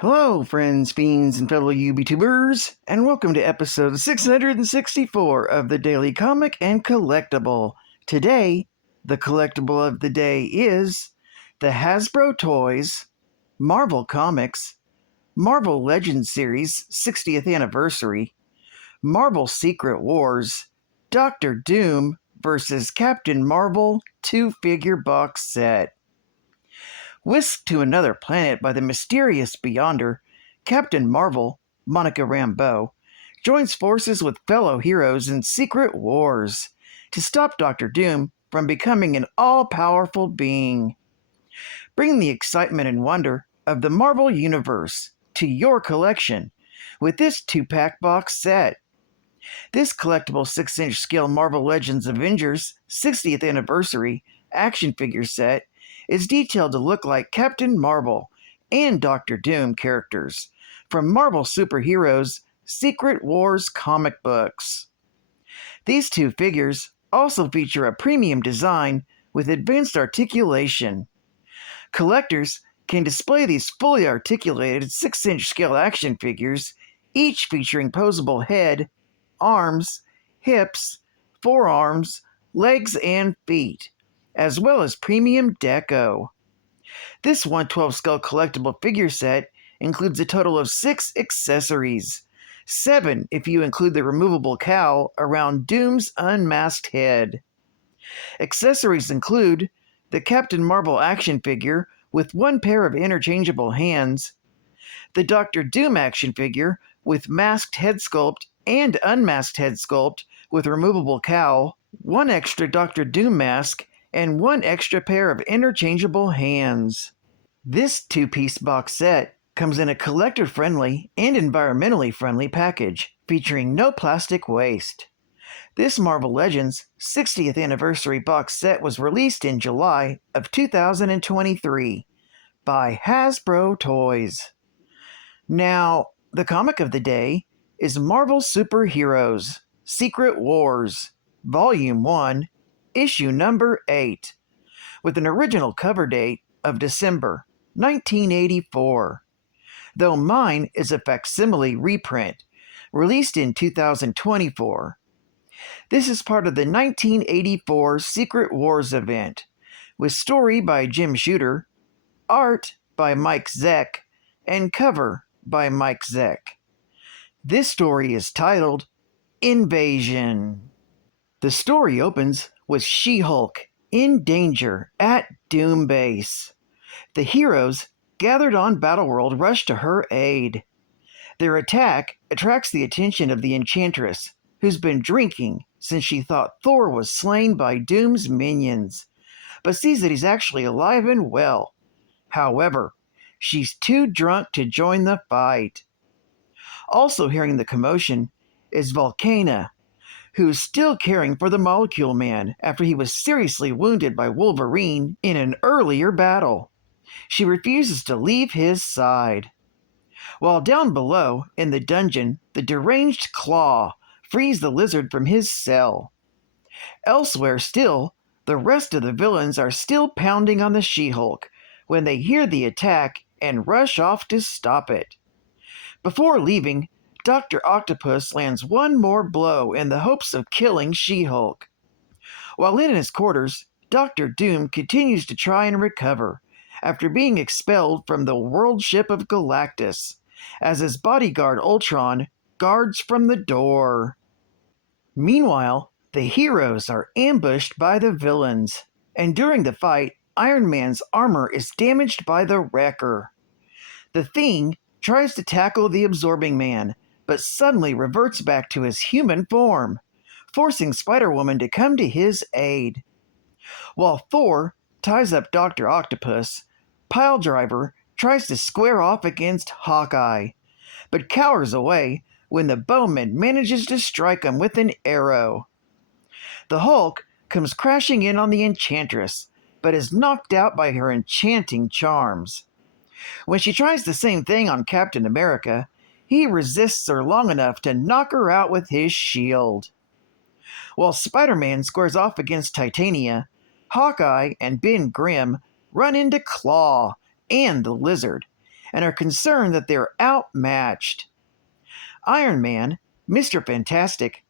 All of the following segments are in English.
Hello, friends, fiends, and fellow YouTubers, and welcome to episode 664 of the Daily Comic and Collectible. Today, the collectible of the day is the Hasbro Toys, Marvel Comics, Marvel Legends Series 60th Anniversary, Marvel Secret Wars, Doctor Doom vs. Captain Marvel 2-figure box set. Whisked to another planet by the mysterious Beyonder, Captain Marvel, Monica Rambeau, joins forces with fellow heroes in Secret Wars to stop Doctor Doom from becoming an all-powerful being. Bring the excitement and wonder of the Marvel Universe to your collection with this 2-pack box set. This collectible 6-inch scale Marvel Legends Avengers 60th Anniversary action figure set is detailed to look like Captain Marvel and Doctor Doom characters from Marvel Superheroes Secret Wars comic books. These two figures also feature a premium design with advanced articulation. Collectors can display these fully articulated 6-inch scale action figures, each featuring posable head, arms, hips, forearms, legs, and feet, as well as premium deco. This 1/12 scale collectible figure set includes a total of 6 accessories, 7 if you include the removable cowl around Doom's unmasked head. Accessories include the Captain Marvel action figure with 1 pair of interchangeable hands, the Doctor Doom action figure with masked head sculpt and unmasked head sculpt with removable cowl, 1 extra Doctor Doom mask, and 1 extra pair of interchangeable hands. This 2-piece box set comes in a collector-friendly and environmentally friendly package, featuring no plastic waste. This Marvel Legends 60th Anniversary box set was released in July of 2023 by Hasbro Toys. Now, the comic of the day is Marvel Superheroes Secret Wars, Volume 1, Issue number 8, with an original cover date of December 1984, though mine is a facsimile reprint, released in 2024. This is part of the 1984 Secret Wars event, with story by Jim Shooter, art by Mike Zeck, and cover by Mike Zeck. This story is titled Invasion. The story opens with She-Hulk in danger at Doom Base. The heroes gathered on Battleworld rush to her aid. Their attack attracts the attention of the Enchantress, who's been drinking since she thought Thor was slain by Doom's minions, but sees that he's actually alive and well. However, she's too drunk to join the fight. Also hearing the commotion is Volcana, who's still caring for the Molecule Man after he was seriously wounded by Wolverine in an earlier battle. She refuses to leave his side. While down below, in the dungeon, the deranged Claw frees the lizard from his cell. Elsewhere still, the rest of the villains are still pounding on the She-Hulk when they hear the attack and rush off to stop it. Before leaving, Dr. Octopus lands one more blow in the hopes of killing She-Hulk. While in his quarters, Doctor Doom continues to try and recover after being expelled from the world ship of Galactus, as his bodyguard Ultron guards from the door. Meanwhile, the heroes are ambushed by the villains, and during the fight, Iron Man's armor is damaged by the Wrecker. The Thing tries to tackle the Absorbing Man, but suddenly reverts back to his human form, forcing Spider-Woman to come to his aid. While Thor ties up Dr. Octopus, Piledriver tries to square off against Hawkeye, but cowers away when the Bowman manages to strike him with an arrow. The Hulk comes crashing in on the Enchantress, but is knocked out by her enchanting charms. When she tries the same thing on Captain America, he resists her long enough to knock her out with his shield. While Spider-Man squares off against Titania, Hawkeye and Ben Grimm run into Claw and the Lizard, and are concerned that they're outmatched. Iron Man, Mr. Fantastic,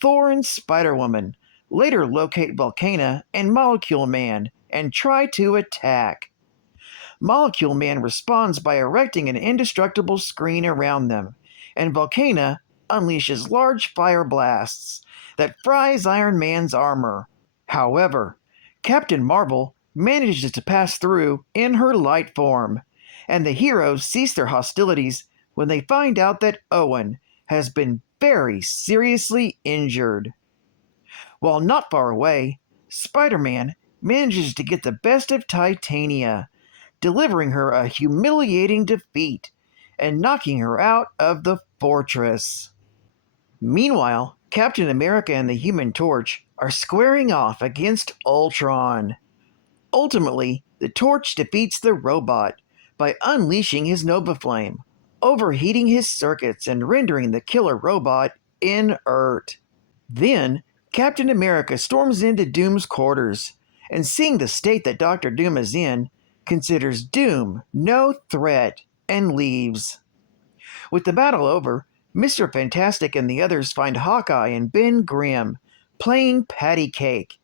Thor, and Spider-Woman later locate Volcana and Molecule Man and try to attack. Molecule Man responds by erecting an indestructible screen around them, and Volcana unleashes large fire blasts that fries Iron Man's armor. However, Captain Marvel manages to pass through in her light form, and the heroes cease their hostilities when they find out that Owen has been very seriously injured. While not far away, Spider-Man manages to get the best of Titania, delivering her a humiliating defeat and knocking her out of the fortress. Meanwhile, Captain America and the Human Torch are squaring off against Ultron. Ultimately, the Torch defeats the robot by unleashing his Nova Flame, overheating his circuits and rendering the killer robot inert. Then, Captain America storms into Doom's quarters, and seeing the state that Dr. Doom is in, considers Doom no threat and leaves. With the battle over, Mr. Fantastic and the others find Hawkeye and Ben Grimm playing patty cake,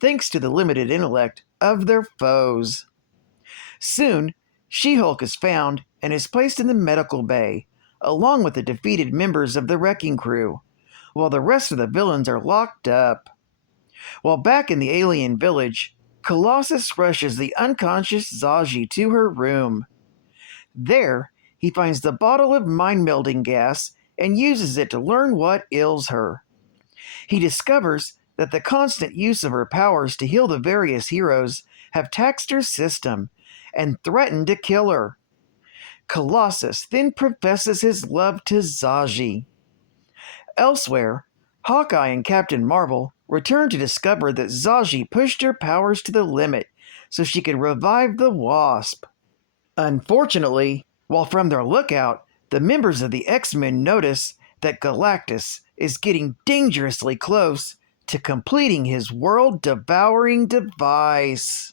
thanks to the limited intellect of their foes. Soon, She-Hulk is found and is placed in the medical bay, along with the defeated members of the wrecking crew, while the rest of the villains are locked up. While back in the alien village, Colossus rushes the unconscious Zaji to her room. There, he finds the bottle of mind-melding gas and uses it to learn what ails her. He discovers that the constant use of her powers to heal the various heroes have taxed her system and threatened to kill her. Colossus then professes his love to Zaji. Elsewhere, Hawkeye and Captain Marvel return to discover that Zaji pushed her powers to the limit so she could revive the Wasp. Unfortunately, while from their lookout, the members of the X-Men notice that Galactus is getting dangerously close to completing his world-devouring device.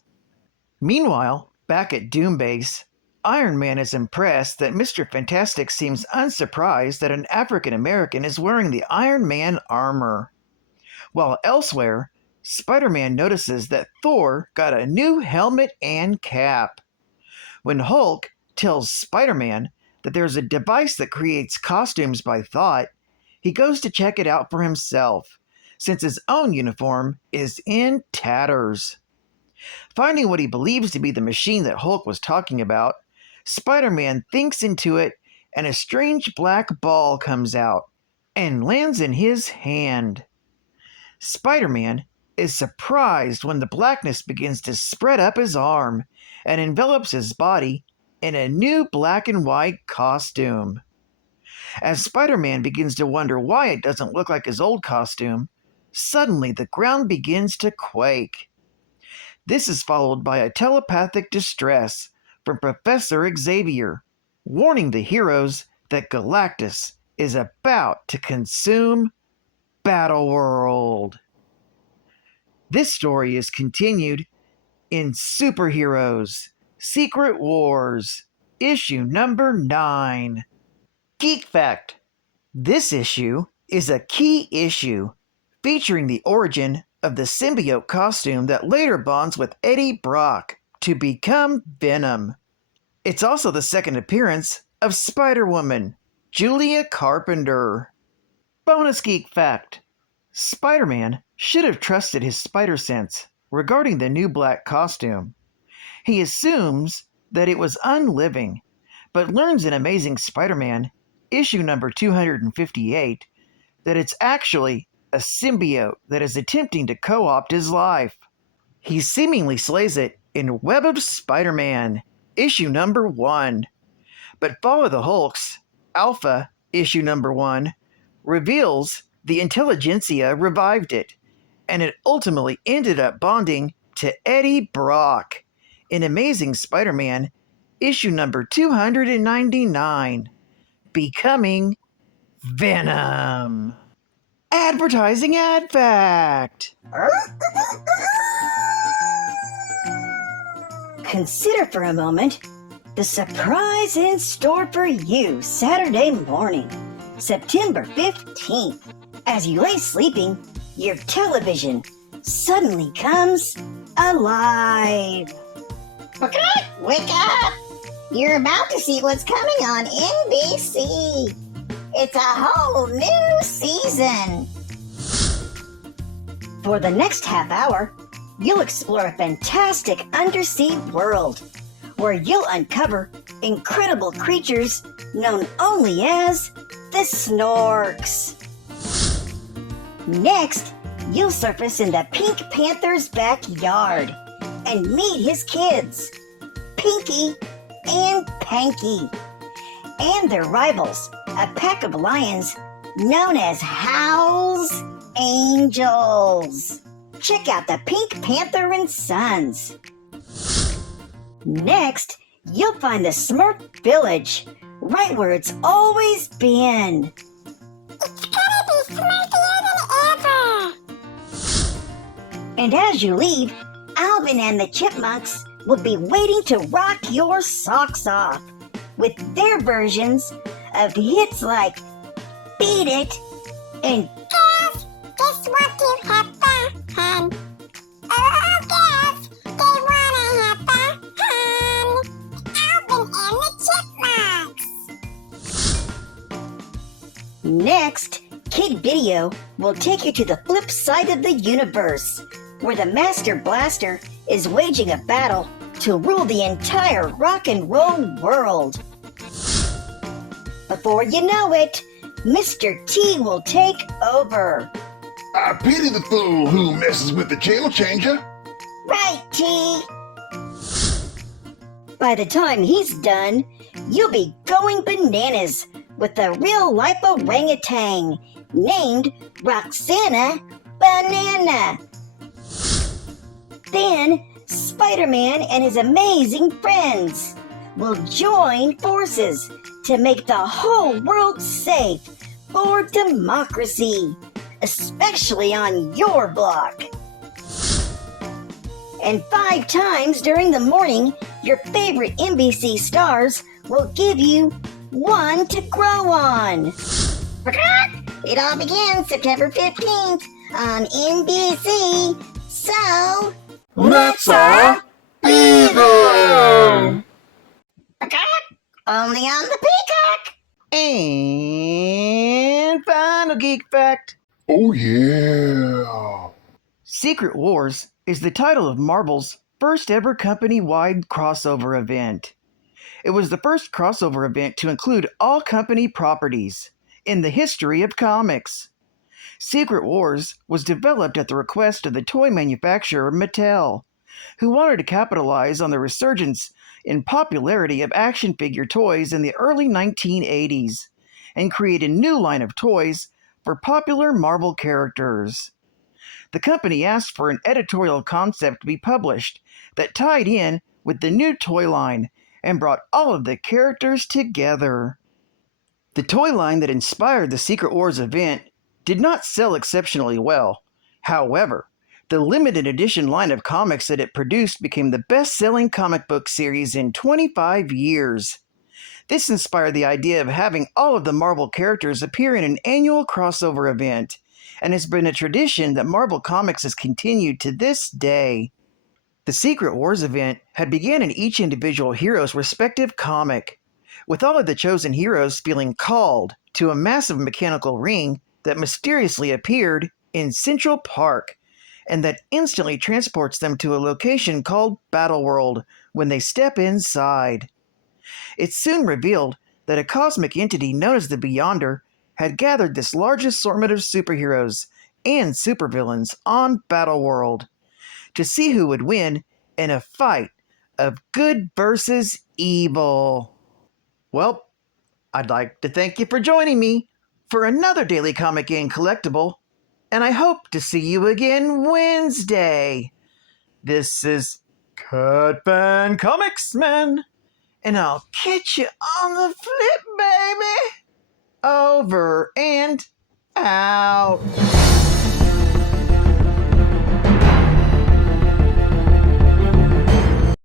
Meanwhile, back at Doom Base, Iron Man is impressed that Mr. Fantastic seems unsurprised that an African American is wearing the Iron Man armor. While elsewhere, Spider-Man notices that Thor got a new helmet and cap. When Hulk tells Spider-Man that there's a device that creates costumes by thought, he goes to check it out for himself, since his own uniform is in tatters. Finding what he believes to be the machine that Hulk was talking about, Spider-Man thinks into it, and a strange black ball comes out and lands in his hand. Spider-Man is surprised when the blackness begins to spread up his arm and envelops his body in a new black and white costume. As Spider-Man begins to wonder why it doesn't look like his old costume, suddenly the ground begins to quake. This is followed by a telepathic distress from Professor Xavier, warning the heroes that Galactus is about to consume Battleworld. This story is continued in Superheroes Secret Wars, issue number 9. Geek Fact: this issue is a key issue featuring the origin of the symbiote costume that later bonds with Eddie Brock to become Venom. It's also the second appearance of Spider-Woman, Julia Carpenter. Bonus Geek Fact: Spider-Man should have trusted his spider sense regarding the new black costume. He assumes that it was unliving, but learns in Amazing Spider-Man, issue number 258, that it's actually a symbiote that is attempting to co-opt his life. He seemingly slays it in Web of Spider-Man, issue number 1. But Fall of the Hulks, Alpha, issue number 1, reveals the intelligentsia revived it, and it ultimately ended up bonding to Eddie Brock in Amazing Spider-Man, issue number 299, becoming Venom. Advertising Ad Fact. Consider for a moment The surprise in store for you Saturday morning, September 15th. As you lay sleeping, your television suddenly comes alive. Wake up! You're about to see what's coming on NBC. It's a whole new season. For the next half hour, you'll explore a fantastic undersea world where you'll uncover incredible creatures known only as the Snorks. Next, you'll surface in the Pink Panther's backyard and meet his kids, Pinky and Panky, and their rivals, a pack of lions known as Howl's Angels. Check out the Pink Panther and Sons. Next, you'll find the Smurf Village, right where it's always been. It's gonna be smirkier than ever. And as you leave, Alvin and the Chipmunks will be waiting to rock your socks off with their versions of hits like Beat It and Girls, guess what you have fun? Oh, girls, they wanna have fun. Alvin and the Chipmunks. Next, Kid Video will take you to the flip side of the universe, where the Master Blaster is waging a battle to rule the entire rock and roll world. Before you know it, Mr. T will take over. I pity the fool who messes with the channel changer. Right, T? By the time he's done, you'll be going bananas with a real-life orangutan named Roxana Banana. Then, Spider-Man and his amazing friends will join forces to make the whole world safe for democracy, especially on your block. And 5 times during the morning, your favorite NBC stars will give you one to grow on. It all begins September 15th on NBC. So, Let's all be there! only on the Peacock. And final geek fact. Oh yeah! Secret Wars is the title of Marvel's first ever company-wide crossover event. It was the first crossover event to include all company properties in the history of comics. Secret Wars was developed at the request of the toy manufacturer Mattel, who wanted to capitalize on the resurgence in popularity of action figure toys in the early 1980s and create a new line of toys for popular Marvel characters. The company asked for an editorial concept to be published that tied in with the new toy line and brought all of the characters together. The toy line that inspired the Secret Wars event did not sell exceptionally well. However, the limited edition line of comics that it produced became the best-selling comic book series in 25 years. This inspired the idea of having all of the Marvel characters appear in an annual crossover event, and has been a tradition that Marvel Comics has continued to this day. The Secret Wars event had begun in each individual hero's respective comic, with all of the chosen heroes feeling called to a massive mechanical ring that mysteriously appeared in Central Park, and that instantly transports them to a location called Battleworld when they step inside. It's soon revealed that a cosmic entity known as the Beyonder had gathered this large assortment of superheroes and supervillains on Battleworld to see who would win in a fight of good versus evil. Well, I'd like to thank you for joining me for another Daily Comic and Collectible, and I hope to see you again Wednesday. This is Cutban Comics Man, and I'll catch you on the flip, baby. Over and out.